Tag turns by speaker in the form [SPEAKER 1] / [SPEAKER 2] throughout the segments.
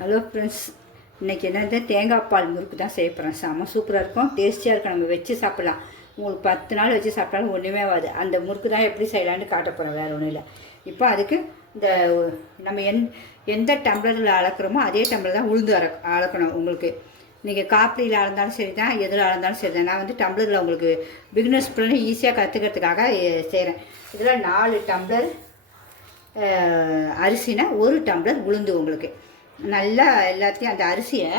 [SPEAKER 1] Hello friends இன்றைக்கி என்னது? தேங்காய் பால் முறுக்கு தான் செய்ய போகிறேன் செம்ம சூப்பராக இருக்கும். டேஸ்டியாக இருக்கும். நம்ம வச்சு சாப்பிட்லாம். உங்களுக்கு பத்து நாள் வச்சு சாப்பிட்டாலும் ஒன்றுமே ஆகாது. அந்த முறுக்கு தான் எப்படி செய்யலான்னு காட்ட போகிறேன் வேறு ஒன்றும் இல்லை. இப்போ அதுக்கு இந்த நம்ம எந் எந்த டம்ளரில் அளக்குறோமோ அதே டம்ளர் தான் உளுந்து அற அளக்கணும் உங்களுக்கு. நீங்கள் காப்பியில் அளந்தாலும் சரி தான் எதில் அளந்தாலும் சரி தான் நான் வந்து டம்ளரில் உங்களுக்கு பிகினஸ் பண்ணி ஈஸியாக கற்றுக்கிறதுக்காக செய்கிறேன் இதில் நாலு டம்ளர் அரிசினா ஒரு டம்ளர் உளுந்து உங்களுக்கு. நல்லா எல்லாத்தையும் அந்த அரிசியை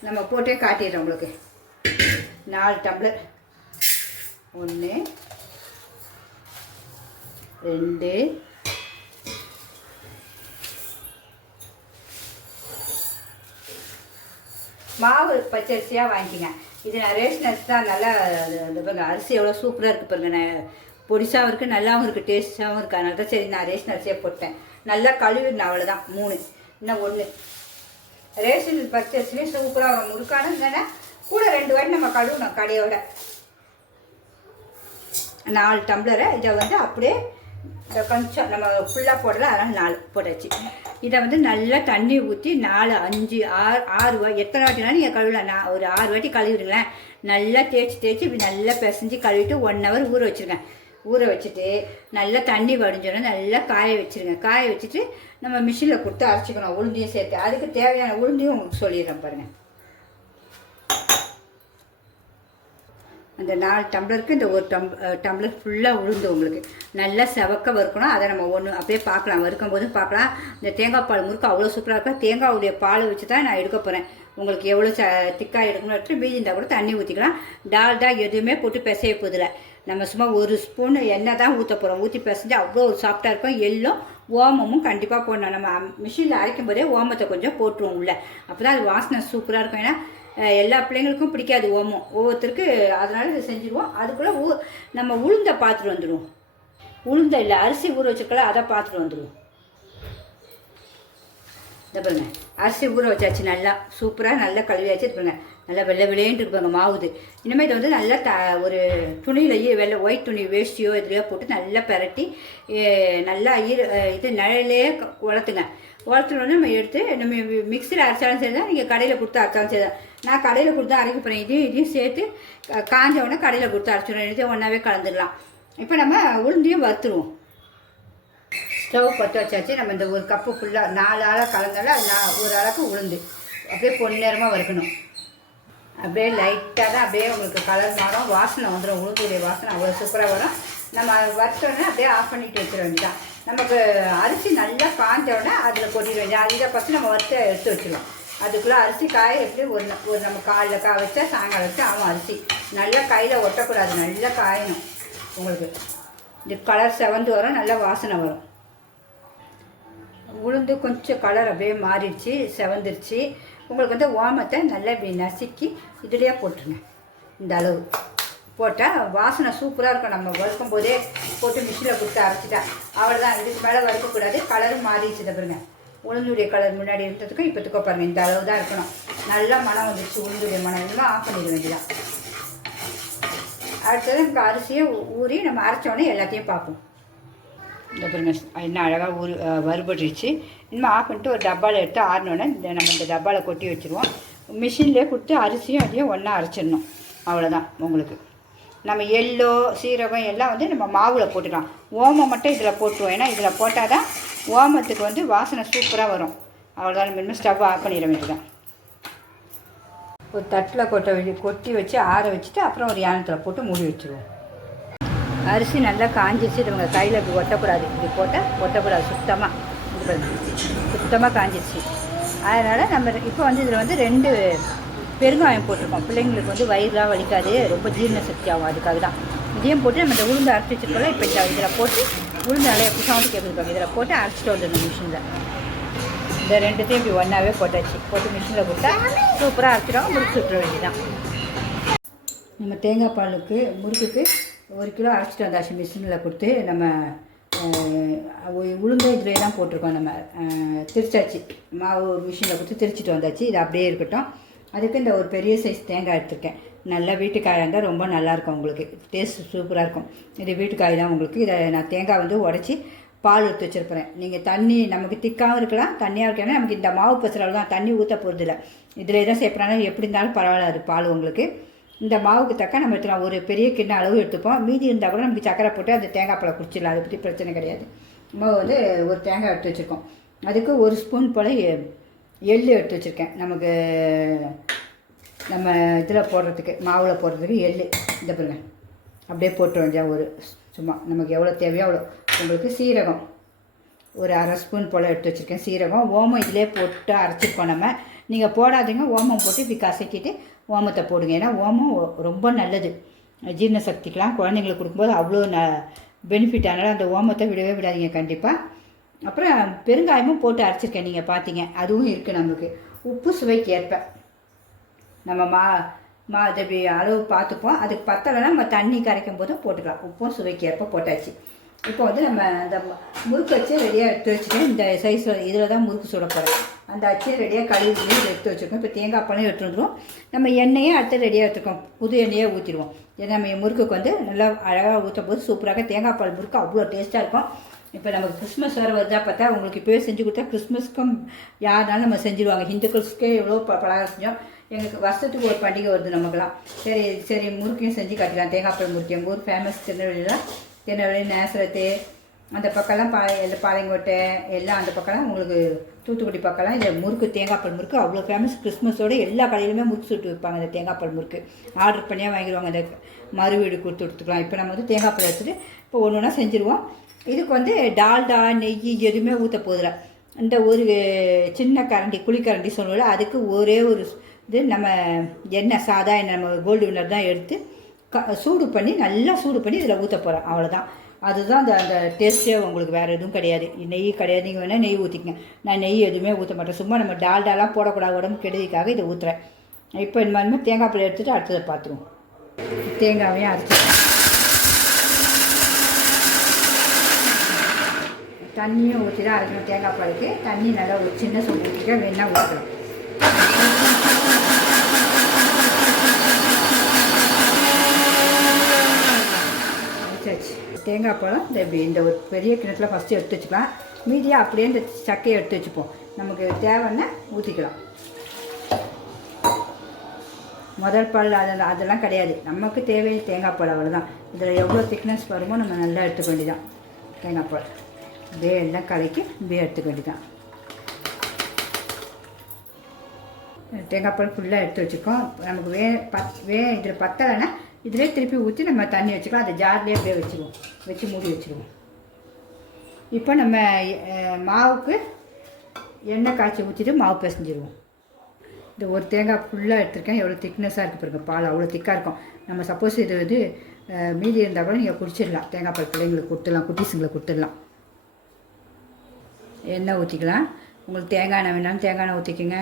[SPEAKER 1] நம்ம போட்டே காட்டிடுறோம் உங்களுக்கு. நாலு டம்ளர். ஒன்று ரெண்டு மாவு பச்சரிசியாக வாங்கிக்கங்க. இது நான் ரேஷன் அரிசி தான் நல்லா அது- பாருங்க அரிசி எவ்வளோ சூப்பராக இருக்குது பாருங்க. நான் பொடிசாகவும் இருக்குது நல்லாவும் இருக்குது டேஸ்ட்டாகவும் இருக்குது அதனால தான் சரி நான் ரேஷன் அரிசியாக போட்டேன். நல்லா கழுவிடணும் அவ்வளோதான் மூணு. இன்னும் ஒன்று ரேஷன் பர்ச்சஸ்லேயும் சூப்பராக வரும் முறுக்கான இல்லைன்னா கூட ரெண்டு வாட்டி நம்ம கழுவணும் கடையோட. நாலு டம்ளரை இதை வந்து அப்படியே இதை கொஞ்சம் நம்ம ஃபுல்லாக போடலாம். அதனால் நாலு போட்டாச்சு. இதை வந்து நல்லா தண்ணி ஊற்றி நாலு அஞ்சு ஆறு ஆறு வா எத்தனை வாட்டினாலும் நீங்கள் கழுவலாம். நான் ஒரு ஆறு வாட்டி கழுவிடுங்களேன். நல்லா தேய்ச்சி தேய்ச்சி இப்படி நல்லா பிசைஞ்சு கழுவிட்டு ஒன் ஹவர் ஊற வச்சுருக்கேன் ஊற வச்சுட்டு நல்லா தண்ணி வடிஞ்சோடனே நல்லா காய வச்சுருங்க. காய வச்சுட்டு நம்ம மிஷினில் கொடுத்து அரைச்சிக்கணும். உளுந்தையும் சேர்த்து. அதுக்கு தேவையான உளுந்தையும் உங்களுக்கு சொல்லிடுறேன் பாருங்கள் அந்த நாலு டம்ளருக்கு இந்த ஒரு டம் டம்ளர் ஃபுல்லாக உளுந்து உங்களுக்கு. நல்லா செவக்க வறுக்கணும். அதை நம்ம ஒன்று அப்படியே பார்க்கலாம். வறுக்கும் போதும் பார்க்கலாம். இந்த தேங்காய் பால் முறுக்கு அவ்வளோ சூப்பராக இருக்கும் தேங்காவுடைய பால் வச்சு தான் நான் எடுக்க போகிறேன் உங்களுக்கு எவ்வளோ ச திக்காக எடுக்கணும் எடுத்து மீதி இருந்தால் கூட தண்ணி ஊற்றிக்கலாம் டால்டா எதுவுமே போட்டு பிசைய போதில்லை. நம்ம சும்மா ஒரு ஸ்பூன் எண்ணெய் தான் ஊற்ற போகிறோம் ஊற்றி பிசைஞ்சு அவ்வளோ ஒரு சாஃப்டாக இருக்கும். எள்ளும் ஓமமும் கண்டிப்பாக போடணும். நம்ம மிஷினில் அரைக்கும் போதே ஓமத்தை கொஞ்சம் போட்டுருவோம் உள்ளே. அப்போ தான் அது வாசனை சூப்பராக இருக்கும். ஏன்னா எல்லா பிள்ளைங்களுக்கும் பிடிக்காது ஓமம். ஒவ்வொருத்தருக்கு அதனால் இதை செஞ்சுருவோம். அதுக்குள்ளே ஊ நம்ம உளுந்தை பார்த்துட்டு வந்துடுவோம் உளுந்தை இல்லை அரிசி ஊற வச்சுருக்கலாம் அதை பார்த்துட்டு வந்துடுவோம் இதை பாருங்க. அரிசி ஊற வச்சாச்சு நல்லா சூப்பராக நல்லா கழுவியாச்சு இது பாருங்க. நல்லா வெள்ளை வெள்ளையன்ட்டு இருப்பாங்க மாவுது. இனிமேல் இதை வந்து நல்லா த ஒரு துணியிலேயே வெள்ளை ஒயிட் துணி வேஷ்டியோ இதுலையோ போட்டு நல்லா பரட்டி நல்லா ஈர இது நிழலே உளத்துங்க உலர்த்துங்க நம்ம எடுத்து நம்ம மிக்சியில் அரைச்சாலும் சரி தான் நீங்கள் கடையில் கொடுத்து அரைச்சாலும் சரி தான் நான் கடையில் கொடுத்து அரைக்க போகிறேன் இதையும் இதையும் சேர்த்து காஞ்ச உடனே கடையில் கொடுத்து அரைச்சிடணும் இதையும் ஒன்றாவே கலந்துடலாம். இப்போ நம்ம உளுந்தையும் வறுத்துருவோம். ஸ்டவ் பற்ற வச்சாச்சு. நம்ம இந்த ஒரு கப்பு ஃபுல்லாக நாலு ஆளாக கலந்தால நான் ஒரு அளவுக்கு உளுந்து. அப்படியே பொன்னேரமாக வறுக்கணும். அப்படியே லைட்டாக தான் அப்படியே உங்களுக்கு கலர் மாறும். வாசனை வந்துடும் உளுந்துடைய வாசனை அவ்வளோ சூப்பராக வரும். நம்ம வறுத்தோடனே அப்படியே ஆஃப் பண்ணிட்டு வச்சிட வேண்டியதான் நமக்கு அரிசி நல்லா காஞ்ச அதில் கொட்டிட வேண்டிய அது ஃபஸ்ட்டு நம்ம வறுத்த எடுத்து வச்சிடலாம் அதுக்குள்ளே அரிசி காய எப்படி ஒரு ஒரு நம்ம காலில் காய வச்சா சாயங்காலம் வச்சு ஆகும் அரிசி. நல்லா கையில் ஒட்டக்கூடாது. நல்லா காயணும். உங்களுக்கு இது கலர் செவந்து வரும். நல்லா வாசனை வரும். உளுந்து கொஞ்சம் கலர் அப்படியே மாறிடுச்சு செவந்துருச்சு. உங்களுக்கு வந்து ஓமத்தை நல்லா இப்படி நசுக்கி இதுலேயே போட்டுருங்க. இந்த அளவு. போட்டால் வாசனை சூப்பராக இருக்கும். நம்ம வறுக்கும் போதே போட்டு மிஷினில் கொடுத்து அரைச்சிட்டா. அவ்வளோதான் இதுக்கு மேலே வறுக்கக்கூடாது கலரும் மாறிடுச்சு இதை பாருங்க. உளுந்துடைய கலர் முன்னாடி இருந்ததுக்கும் இப்போத்துக்கோ பாருங்கள் இந்த அளவு தான் இருக்கணும். நல்லா மனம் வந்துடுச்சு உளுந்துடைய மனம் இதெல்லாம் ஆஃப் பண்ணிட வேண்டியதான் அடுத்தது இந்த அரிசியை ஊறி நம்ம அரைச்சோடனே எல்லாத்தையும் பார்ப்போம். இந்த பாருங்க என்ன அழகாக உரு வறுபட்டுருச்சு. இனிமேல் ஆஃப் பண்ணிட்டு ஒரு டப்பாவில் எடுத்து ஆறினோடனே இந்த நம்ம இந்த டப்பாவில் கொட்டி வச்சுருவோம். மிஷின்லேயே கொடுத்து அரிசியும் அதையும் ஒன்றா அரைச்சிடணும். அவ்வளோதான் உங்களுக்கு. நம்ம எள்ளோ சீரகம் எல்லாம் வந்து நம்ம மாவில் போட்டுக்கலாம். ஓமம் மட்டும் இதில் போட்டுருவோம். ஏன்னா இதில் போட்டால் தான் ஓமத்துக்கு வந்து வாசனை சூப்பராக வரும். அவ்வளோதான் நம்ம இன்னும் ஸ்டவ் ஆஃப் பண்ணிட வேண்டியதான் ஒரு தட்டில் கொட்ட கொட்டி வச்சு ஆற வச்சுட்டு அப்புறம் ஒரு யானத்தில் போட்டு மூடி வச்சுருவோம். அரிசி நல்லா காஞ்சிச்சு இது உங்கள் கையில் இப்படி ஒட்டக்கூடாது. இப்படி போட்டால் ஒட்டக்கூடாது. சுத்தமாக இது பண்ணி சுத்தமாக காஞ்சிச்சு அதனால் நம்ம இப்போ வந்து இதில் வந்து ரெண்டு பெருங்காயம் போட்டிருக்கோம். பிள்ளைங்களுக்கு வந்து வயிறுலாம் வலிக்காது. ரொம்ப ஜீரண சக்தி ஆகும். அதுக்காக தான். இதையும் போட்டு நம்ம இந்த உளுந்து அரைச்சி வச்சிருக்கோம் இப்போ இந்த இதில் போட்டு உளுந்து நல்லா எப்படி சவுண்டு கேட்குது இதில் போட்டு அரைச்சிட்டு வந்துடணும் மிஷினில் இந்த ரெண்டுத்தையும் இப்படி ஒன்றாவே போட்டாச்சு. போட்டு மிஷினில் போட்டால் சூப்பராக அரைச்சிடுவாங்க. முறுக்கு சுட்டுற வேண்டியதான் நம்ம தேங்காய் பாலுக்கு முறுக்குக்கு ஒரு கிலோ அரைச்சிட்டு வந்தாச்சு மிஷினில் கொடுத்து நம்ம உளுந்த உ- இதில் தான் போட்டிருக்கோம் நம்ம. திரிச்சாச்சு. மாவு மிஷினில் கொடுத்து திரிச்சிட்டு வந்தாச்சு. இது அப்படியே இருக்கட்டும். அதுக்கு இந்த ஒரு பெரிய சைஸ் தேங்காய் எடுத்துருக்கேன். நல்லா வீட்டுக்காயாக இருந்தால் ரொம்ப நல்லாயிருக்கும் உங்களுக்கு. டேஸ்ட் சூப்பராக இருக்கும். இது வீட்டுக்காய் தான் உங்களுக்கு. இதை நான் தேங்காய் வந்து உடச்சி பால் ஊற்றி வச்சுருப்பேன் நீங்கள் தண்ணி நமக்கு திக்காகவும் இருக்கலாம் தண்ணியாக இருக்கலாம். நமக்கு இந்த மாவு பசறால் தான் தண்ணி ஊற்ற போகிறது இல்லை இதில் தான் சேர்ப்பனாலும் எப்படி இருந்தாலும் பரவாயில்ல அது பால் உங்களுக்கு. இந்த மாவுக்கு தக்க நம்ம எடுத்துக்கலாம். ஒரு பெரிய கிண்ண அளவு எடுத்துப்போம். மீதி இருந்தால் கூட நமக்கு சக்கரை போட்டு அந்த தேங்காய் பழம் குடிச்சிடலாம். அதை பற்றி பிரச்சனை கிடையாது. மாவு வந்து ஒரு தேங்காய் எடுத்து வச்சுருக்கோம். அதுக்கு ஒரு ஸ்பூன் போல் எள் எள்ளு எடுத்து வச்சுருக்கேன். நமக்கு நம்ம இதில் போடுறதுக்கு மாவில் போடுறதுக்கு எள் இந்த பாருங்க. அப்படியே போட்டு வந்தா ஒரு சும்மா நமக்கு எவ்வளோ தேவையோ அவ்வளோ உங்களுக்கு சீரகம் ஒரு அரை ஸ்பூன் போல் எடுத்து வச்சுருக்கேன். சீரகம் ஓமம் இதிலே போட்டு அரைச்சிருக்கோம் நம்ம. நீங்கள் போடாதீங்க. ஓமம் போட்டு இப்படி கசக்கிட்டு ஓமத்தை போடுங்க. ஏன்னா ஓமம் ரொம்ப நல்லது. ஜீரண சக்திக்கெலாம் குழந்தைங்களுக்கு கொடுக்கும்போது அவ்வளோ ந பெனிஃபிட் அதனால் அந்த ஓமத்தை விடவே விடாதீங்க கண்டிப்பாக அப்புறம் பெருங்காயமும் போட்டு அரைச்சிருக்கேன் நீங்கள் பார்த்தீங்க அதுவும் இருக்குது நம்மளுக்கு உப்பு சுவைக்கு ஏற்ப. நம்ம மா மா அது அளவு பார்த்துப்போம். அதுக்கு பத்தலைன்னா நம்ம தண்ணி கரைக்கும் போதும் போட்டுக்கலாம். உப்பும் சுவைக்கு ஏற்ப போட்டாச்சு. இப்போ வந்து நம்ம அந்த முறுக்கு வச்சு ரெடியாக எடுத்து வச்சுட்டு இந்த சைஸ் இதில் தான் முறுக்கு சுட போகிறேன் அந்த அச்சு ரெடியாக கழுவி எடுத்து வச்சுருக்கோம். இப்போ தேங்காய் பழம் எடுத்து வந்துடும் நம்ம எண்ணெயே அடுத்து ரெடியாக எடுத்துருக்கோம் புது எண்ணெயே ஊற்றிடுவோம் ஏன்னா நம்ம முறுக்குக்கு வந்து நல்லா அழகாக ஊற்றும் போது சூப்பராக தேங்காய் பால் முறுக்கு அவ்வளோ டேஸ்ட்டாக இருக்கும். இப்போ நமக்கு கிறிஸ்மஸ் வர வருதா பார்த்தா உங்களுக்கு இப்போவே செஞ்சு கொடுத்தா கிறிஸ்மஸ்க்கும் யாருனாலும் நம்ம செஞ்சுருவாங்க. ஹிந்துக்களுக்கே எவ்வளோ ப பலகாரம் செஞ்சோம். எங்களுக்கு வருஷத்துக்கு ஒரு பண்டிகை வருது நமக்குலாம் சரி சரி முறுக்கையும் செஞ்சு காட்டிக்கலாம். தேங்காய் பால் முறுக்கு. எங்கள் ஊர் ஃபேமஸ் திருநெல்வேலியில் திருநெல்வேலி நேசரத்து அந்த பக்கம்லாம் பா இந்த பாளையங்கோட்டை எல்லாம் அந்த பக்கம்லாம் உங்களுக்கு தூத்துக்குடி பக்கம்லாம் இந்த முறுக்கு தேங்காய் பால் முறுக்கு அவ்வளோ ஃபேமஸ் கிறிஸ்மஸோட எல்லா கடையிலுமே முறுக்கு சுட்டு வைப்பாங்க இந்த தேங்காய் பால் முறுக்கு. ஆர்டர் பண்ணியே வாங்கிடுவாங்க. அந்த மறு வீடு கொடுத்து கொடுத்துக்கலாம் இப்போ நம்ம வந்து தேங்காய் பால் எடுத்துகிட்டு இப்போ ஒன்று ஒன்றா செஞ்சுருவோம். இதுக்கு வந்து டால்டா நெய் எதுவுமே ஊற்ற போதில்ல இந்த ஒரு சின்ன கரண்டி குழிக்கரண்டி சொல்லுவோம்ல அதுக்கு ஒரே ஒரு இது நம்ம எண்ணெய் சாதா எண்ணெய் நம்ம கோல்டு வின்னர் தான் எடுத்து க சூடு பண்ணி நல்லா சூடு பண்ணி இதில் ஊற்ற போகிறோம் அவ்வளோதான் அதுதான் அந்த அந்த டேஸ்ட்டே உங்களுக்கு வேறு எதுவும் கிடையாது. நெய் கிடையாது. நீங்கள் வேணால் நெய் ஊற்றிக்கங்க நான் நெய் எதுவுமே ஊற்ற மாட்டேன். சும்மா நம்ம டால்டாலாம் போடக்கூடாது. உடம்பு கெடுதிக்காக இதை ஊற்றுறேன் இப்போ இந்த மாதிரி தேங்காய் பால் எடுத்துகிட்டு அடுத்ததை பார்த்துருவோம் தேங்காவையும் அரைச்சி தண்ணியும் ஊற்றி தான் அரைக்கணும். தேங்காய் பாலுக்கு தண்ணி நல்லா ஒரு சின்ன சொல் ஊற்றிக்க வேணா ஊற்றலாம் தேங்காய் பழம் இந்த இந்த ஒரு பெரிய கிணத்துல ஃபஸ்ட்டு எடுத்து வச்சுக்கலாம். மீதியாக அப்படியே இந்த சக்கையை எடுத்து வச்சுப்போம். நமக்கு தேவைன்னா ஊற்றிக்கலாம் முதல் பால் அதெல்லாம் அதெல்லாம் கிடையாது. நமக்கு தேவையான தேங்காய் பால் அவ்வளோதான் இதில் எவ்வளோ திக்னஸ் வருமோ நம்ம நல்லா எடுத்துக்க வேண்டியதான் தேங்காய் பால் இப்படியே எல்லாம் கலக்கி இப்படியே எடுத்துக்க வேண்டியதான் தேங்காய் பால் ஃபுல்லாக எடுத்து வச்சுக்கோம். நமக்கு வே பத் வே இதில் பத்தலைன்னா இதிலே திருப்பி ஊற்றி நம்ம தண்ணி வச்சுக்கலாம். அதை ஜார்லேயே அப்படியே வச்சுருவோம். வச்சு மூடி வச்சுருவோம். இப்போ நம்ம மாவுக்கு எண்ணெய் காய்ச்சி ஊற்றிட்டு மாவு பிசைஞ்சிருவோம். இந்த ஒரு தேங்காய் ஃபுல்லாக எடுத்திருக்கேன். எவ்வளோ திக்னஸாக இருக்குது பாருங்கள் பால் அவ்வளோ திக்காக இருக்கும். நம்ம சப்போஸ் இது வந்து மீதி இருந்தால் கூட நீங்கள் குடிச்சிடலாம். தேங்காய் பால் பிள்ளைங்களுக்கு கொடுத்துடலாம். குட்டீஸுங்களுக்கு கொடுத்துடலாம். எண்ணெய் ஊற்றிக்கலாம் உங்களுக்கு தேங்காய் எண்ணெய் வேணாலும் தேங்காய் எண்ணெய் ஊற்றிக்கோங்க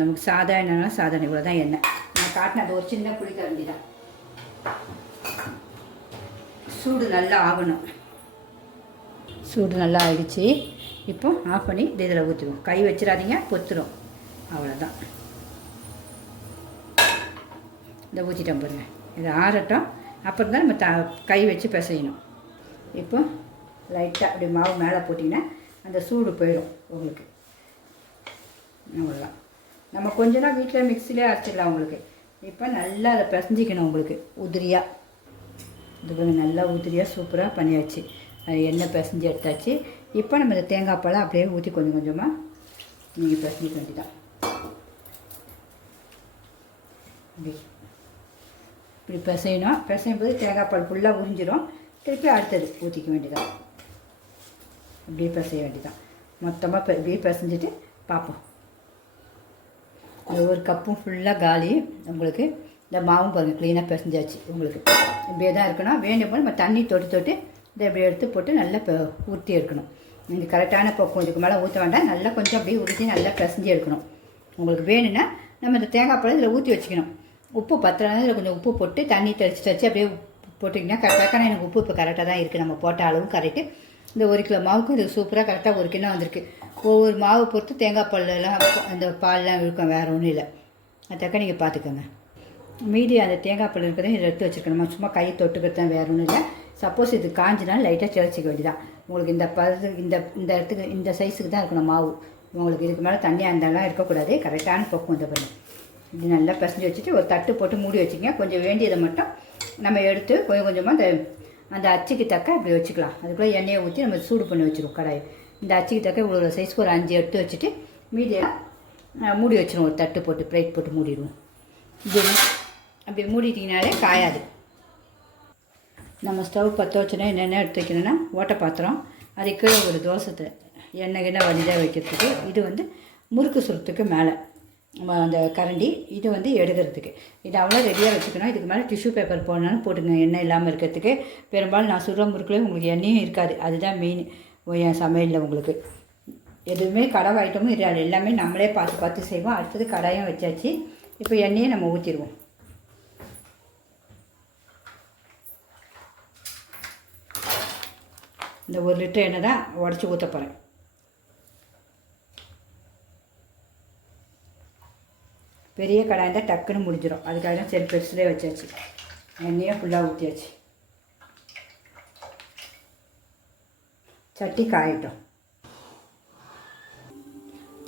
[SPEAKER 1] நமக்கு சாதா எண்ணெய்னாலும் சாதா எண்ணெய். இவ்வளோ தான் எண்ணெய். நான் காட்டின அது ஒரு சின்ன புளிக்கரண்டி தான். சூடு நல்லா ஆகணும். சூடு நல்லா ஆயிடுச்சு. இப்போ ஆஃப் பண்ணி இது இதில் ஊற்றிடுவோம் கை வச்சிடாதீங்க பொத்துடும் அவ்வளோதான். இதை ஊற்றிட்டோம் பாருங்க. இது ஆறட்டும். அப்புறம் தான் நம்ம த கை வச்சு பிசையணும். இப்போ லைட்டாக அப்படி மாவு மேலே போட்டிங்கன்னா அந்த சூடு போயிடும் உங்களுக்கு. அவ்வளோதான். நம்ம கொஞ்ச நாள் வீட்டில் மிக்சிலே அரைச்சிடலாம் உங்களுக்கு. இப்போ நல்லா அதை பிசைஞ்சிக்கணும் உங்களுக்கு. உதிரியாக இது பாருங்க நல்லா உதிரியாக சூப்பராக பண்ணியாச்சு. அது எண்ணெய் பிசைஞ்சு எடுத்தாச்சு. இப்போ நம்ம இந்த தேங்காய் பழம் அப்படியே ஊற்றி கொஞ்சம் கொஞ்சமாக நீங்கள் பிசைஞ்சிக்க வேண்டிதான் இப்படி. இப்படி பிசையணும். பிசையும் போது தேங்காய் பால் ஃபுல்லாக உறிஞ்சிரும். திருப்பி அடுத்தது ஊற்றிக்க வேண்டியதான் அப்படியே பிசைய வேண்டியதான் மொத்தமாக இப்படியே பிசைஞ்சிட்டு பார்ப்போம். ஒரு கப்பும் ஃபுல்லாக காலி. உங்களுக்கு இந்த மாவும் பாருங்கள் க்ளீனாக பிசைஞ்சாச்சு. உங்களுக்கு இப்படியே தான் இருக்கணும். வேண்டிய போது நம்ம தண்ணி தொட்டு தொட்டு இதை இப்படி எடுத்து போட்டு நல்லா இப்போ ஊற்றி எடுக்கணும். இந்த கரெக்டான பக்கம் இதுக்கு மேலே ஊற்ற வேண்டாம். நல்லா கொஞ்சம் அப்படியே ஊற்றி நல்லா பிசைஞ்சு எடுக்கணும். உங்களுக்கு வேணும்னா நம்ம இந்த தேங்காய் பழம் இதில் ஊற்றி வச்சுக்கணும். உப்பு பத்திரம் இதில் கொஞ்சம் உப்பு போட்டு தண்ணி தெளிச்சு தெளிச்சு அப்படியே போட்டிங்கன்னா கரெக்டாக எனக்கு உப்பு இப்போ கரெக்டாக தான் இருக்குது நம்ம போட்ட அளவும் கரெக்டு இந்த ஒரு கிலோ மாவுக்கு இது சூப்பராக கரெக்டாக ஒரு கிண்ணம் வந்திருக்கு. ஒவ்வொரு மாவு பொறுத்து தேங்காய் பால்லாம் அந்த பால்லாம் இருக்கும் வேறு ஒன்றும் இல்லை. அதுக்காக நீங்கள் பார்த்துக்கோங்க மீதி அந்த தேங்காய் பால் இருக்கிறத இதில் எடுத்து வச்சுருக்கணுமா? சும்மா கையை தொட்டுக்கிறது தான் வேறு ஒன்றும் இல்லை. சப்போஸ் இது காஞ்சினாலும் லைட்டாக தெளிச்சிக்க வேண்டியதான் உங்களுக்கு இந்த பது இந்த இந்த இடத்துக்கு இந்த சைஸுக்கு தான் இருக்கணும் மாவு. உங்களுக்கு இதுக்கு மேலே தண்ணியாக இருந்தாலும் இருக்கக்கூடாது. கரெக்டான பக்கம் இந்த பண்ணி இது நல்லா பசஞ்சு வச்சுட்டு ஒரு தட்டு போட்டு மூடி வச்சுக்கங்க. கொஞ்சம் வேண்டியதை மட்டும் நம்ம எடுத்து கொஞ்சம் கொஞ்சமாக அந்த அந்த அச்சுக்கு தக்க இப்படி வச்சுக்கலாம். அதுக்குள்ளே எண்ணெயை ஊற்றி நம்ம சூடு பண்ணி வச்சுருவோம் கடாயை. இந்த அச்சுக்கு தக்க இவ்வளோ சைஸ்க்கு ஒரு அஞ்சு எடுத்து வச்சுட்டு மீதியெல்லாம் மூடி வச்சிருவோம். ஒரு தட்டு போட்டு பிளேட் போட்டு மூடிடுவோம். இது அப்படி மூடிட்டிங்கனாலே காயாது. நம்ம ஸ்டவ் பற்ற வச்சோன்னா என்னென்ன எடுத்து வைக்கணும்னா ஓட்டை பாத்திரம் அதுக்கு ஒரு தோசத்தை எண்ணெய் கிண்ண வடிதாக வைக்கிறதுக்கு. இது வந்து முறுக்கு சுருத்துக்கு மேலே. அந்த கரண்டி இது வந்து எடுக்கிறதுக்கு. இது அவ்வளோ ரெடியாக வச்சுக்கணும். இதுக்கு மேலே டிஷ்யூ பேப்பர் போடணும்னு போட்டுங்க எண்ணெய் இல்லாமல் இருக்கிறதுக்கு. பெரும்பாலும் நான் சுடுற முறுக்குலேயே உங்களுக்கு எண்ணெயும் இருக்காது. அதுதான் மெயின் என் சமையலில் உங்களுக்கு. எதுவுமே கடை ஐட்டமும் இருக்காது எல்லாமே நம்மளே பார்த்து பார்த்து செய்வோம். அடுத்தது கடாயும் வச்சாச்சு. இப்போ எண்ணெயை நம்ம ஊற்றிடுவோம் இந்த ஒரு லிட்டர் எண்ணெய் தான் உடச்சி ஊற்ற போகிறேன் பெரிய கடாய் இருந்தால் டக்குன்னு முடிஞ்சிடும் அதுக்காக தான் சரி பெருசுலேயே வச்சாச்சு. எண்ணெயை ஃபுல்லாக ஊற்றியாச்சு சட்டி காயட்டும்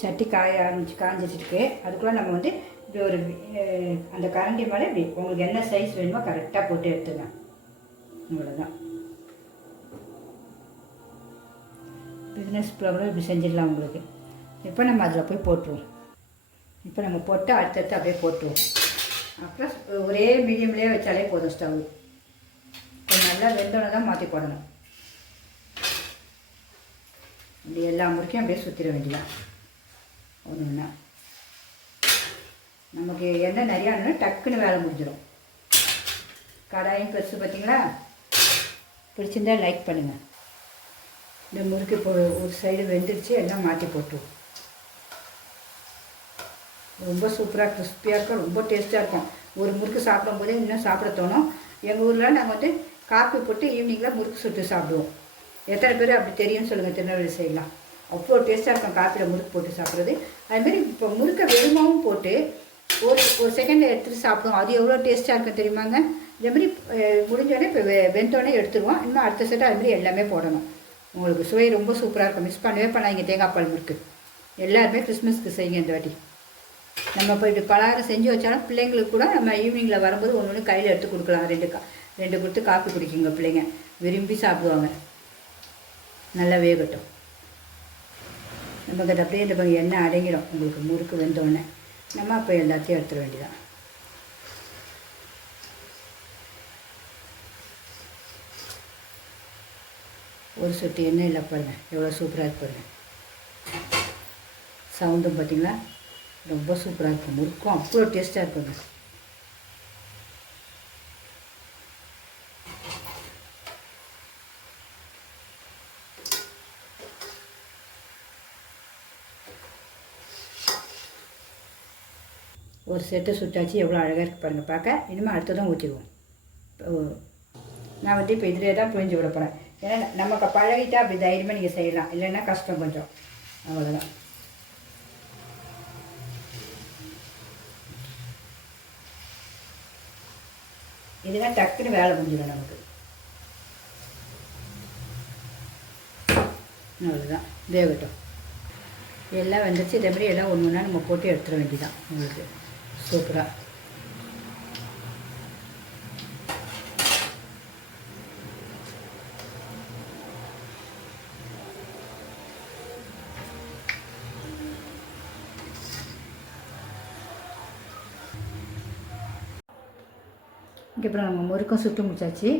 [SPEAKER 1] சட்டி காய ஆரம்பிச்சு காஞ்சிட்டு அதுக்குள்ளே நம்ம வந்து இப்படி ஒரு அந்த கரண்டி மேலே இப்படி உங்களுக்கு என்ன சைஸ் வேணுமோ கரெக்டாக போட்டு எடுத்துங்க. இவ்வளோதான் பிஸ்னஸ் ப்ராப்ளம் இப்படி செஞ்சிடலாம் உங்களுக்கு. இப்போ நம்ம அதில் போய் போட்டுருவோம். இப்போ நம்ம போட்டு அடுத்தடுத்து அப்படியே போட்டுருவோம். அப்புறம் ஒரே மீடியம்லேயே வச்சாலே போதும் ஸ்டவ் இப்போ நல்லா வெந்தோடனே தான் மாற்றி போடணும். இப்படி எல்லா முறுக்கையும் அப்படியே சுற்றிட வேண்டியதான் ஒன்று ஒன்றா நமக்கு என்ன நிறையா டக்குன்னு வேலை முடிஞ்சிடும். கடாயும் பெருசு பார்த்தீங்களா? பிடிச்சிருந்தா லைக் பண்ணுங்கள் இந்த முறுக்கு இப்போ ஒரு சைடு வெந்துடுச்சு எல்லாம் மாற்றி போட்டுருவோம். ரொம்ப சூப்பராக கிறிஸ்பியாக இருக்கும் ரொம்ப டேஸ்ட்டாக இருக்கும். ஒரு முறுக்கு சாப்பிடும்போதே இன்னும் சாப்பிட தோணும். எங்கள் ஊரில் நாங்கள் வந்து காப்பி போட்டு ஈவினிங்கில் முறுக்கு சுட்டு சாப்பிடுவோம். எத்தனை பேர் அப்படி தெரியும்னு சொல்லுங்கள் திருநெல்வேலி சைடெலாம் அவ்வளோ டேஸ்ட்டாக இருக்கும் காப்பியில் முறுக்கு போட்டு சாப்பிட்றது. அதுமாரி இப்போ முறுக்கை வெறுமாவும் போட்டு ஒரு ஒரு செகண்டில் எடுத்துகிட்டு சாப்பிடுவோம். அது எவ்வளோ டேஸ்ட்டாக இருக்கும் தெரியுமாங்க? இதேமாரி மாதிரி முடிஞ்சோடனே இப்போ வெ வெந்தோடனே எடுத்துருவோம். இன்னும் அடுத்த செட்டு அதுமாரி எல்லாமே போடணும். உங்களுக்கு சுவை ரொம்ப சூப்பராக இருக்கும். மிஸ் பண்ணவே பண்ணாதீங்க தேங்காய் பால் முறுக்கு. எல்லாருமே கிறிஸ்மஸ்க்கு செய்யுங்க இந்த வாட்டி. நம்ம இப்போ இப்படி பலகாரம் செஞ்சு வச்சாலும் பிள்ளைங்களுக்கு கூட நம்ம ஈவினிங்கில் வரும்போது ஒன்று ஒன்று கையில் எடுத்து கொடுக்கலாம். ரெண்டு கா ரெண்டு கொடுத்து காப்பி குடிக்குங்க பிள்ளைங்க. விரும்பி சாப்பிடுவாங்க. நல்லா வேகட்டும். நமக்கு அது அப்படியே இந்த பங்கு எண்ணெய் அடங்கிடும். உங்களுக்கு முறுக்கு வெந்தோடனே. நம்ம அப்போ எல்லாத்தையும் எடுத்துட வேண்டியதான் ஒரு சொட்டு எண்ணெய் இல்லை பாருங்கள் எவ்வளோ சூப்பராக இருக்கு சவுண்டும் பார்த்தீங்களா? ரொம்ப சூப்பராக இருக்கும் முறுக்கும் அவ்வளோ டேஸ்ட்டாக இருக்குங்க ஒரு செட்டு சுட்டாச்சு எவ்வளோ அழகாக இருக்குது பாருங்கள் பார்க்க இனிமேல் அடுத்ததான் ஊற்றிடுவோம் நான் வந்து இப்போ இதிலே தான் புரிஞ்சு விட போகிறேன் ஏன்னா நமக்கு பழகிட்டா அப்படி தைரியமாக நீங்கள் செய்யலாம். இல்லைன்னா கஷ்டம் கொஞ்சம். அவ்வளோதான் இதுதான் டக்குன்னு வேலை முடிஞ்சிடும் நமக்கு. அவ்வளோதான் வேகட்டும். எல்லாம் வந்துச்சு இதே மாதிரி எல்லாம் ஒன்று ஒன்றா நம்ம போட்டு எடுத்துட வேண்டியதான் உங்களுக்கு. சூப்பராக இங்கே அப்புறம் நம்ம முறுக்கம் சுட்டு முடிச்சாச்சு.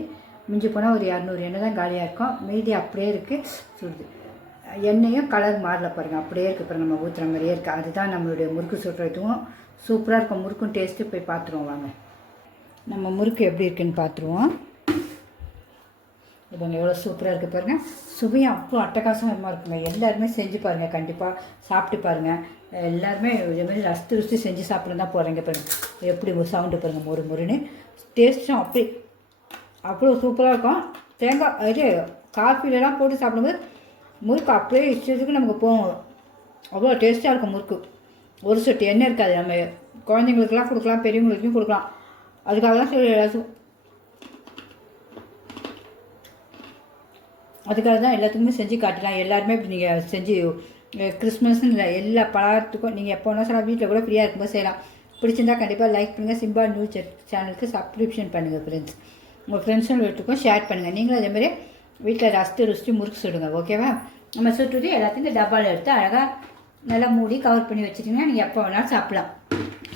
[SPEAKER 1] மிஞ்சி போனால் ஒரு இரநூறு எண்ணெய் தான் காலியாக இருக்கும். மீதி அப்படியே இருக்குது சுடுது. எண்ணெயும் கலர் மாறல பாருங்கள் அப்படியே இருக்குது பாருங்க நம்ம ஊற்றுற மாதிரியே இருக்குது அதுதான் நம்மளுடைய முறுக்கு சுடுறதுக்கும் சூப்பராக இருக்கும். முறுக்கும் டேஸ்ட்டு போய் பார்த்துருவோம் வாங்க. நம்ம முறுக்கு எப்படி இருக்குன்னு பார்த்துருவோம் இவங்க எவ்வளோ சூப்பராக இருக்குது பாருங்கள் சுவையும் அவ்வளோ அட்டகாசமாக இருக்குங்க. எல்லாருமே செஞ்சு பாருங்கள் கண்டிப்பாக சாப்பிட்டு பாருங்கள் எல்லாருமே இதே மாதிரி ரசித்து ருசி செஞ்சு சாப்பிட தான் போகிறீங்க பாருங்கள் எப்படி ஒரு சவுண்டு பாருங்கள் மொறு மொறுன்னு. டேஸ்ட்டும் அப்படி அவ்வளோ சூப்பராக இருக்கும். தேங்காய் இது காஃபிலலாம் போட்டு சாப்பிடும்போது முறுக்கு அப்படியே இஷ்டத்துக்கு நமக்கு போகும். அவ்வளோ டேஸ்ட்டாக இருக்கும் முறுக்கு. ஒரு சொட்டு எண்ணெய் இருக்காது நம்ம. குழந்தைங்களுக்கெல்லாம் கொடுக்கலாம் பெரியவங்களுக்கும் கொடுக்கலாம். அதுக்காக தான் சொல்லி எல்லாத்துக்கும். அதுக்காக தான் எல்லாத்துக்குமே செஞ்சு காட்டலாம். எல்லாருமே இப்படி நீங்கள் செஞ்சு கிறிஸ்மஸ்ன்னு இல்லை எல்லா பழத்துக்கும் நீங்கள் எப்போ வேணால் சொல்லலாம் வீட்டில் கூட ஃப்ரீயாக இருக்கும்போது செய்யலாம். பிடிச்சிருந்தா கண்டிப்பாக லைக் பண்ணுங்கள் சிம்பா நியூஸ் சேனலுக்கு சப்ஸ்கிரிப்ஷன் பண்ணுங்கள் ஃப்ரெண்ட்ஸ் உங்கள் ஃப்ரெண்ட்ஸும் வீட்டுக்கும் ஷேர் பண்ணுங்கள் நீங்களும் அதேமாதிரி வீட்டில் ரசித்து ருசித்து முறுக்கு சுடுங்க ஓகேவா நம்ம சுட்டுட்டு எல்லாத்தையும் இந்த டப்பாவில் எடுத்து அழகாக நல்லா மூடி கவர் பண்ணி வச்சுட்டிங்கன்னா நீங்கள் எப்போ வேணாலும் சாப்பிடலாம்.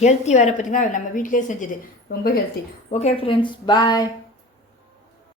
[SPEAKER 1] ஹெல்த்தி வேறு பார்த்தீங்கன்னா நம்ம வீட்டிலே செஞ்சது. ரொம்ப ஹெல்த்தி ஓகே ஃப்ரெண்ட்ஸ் பாய்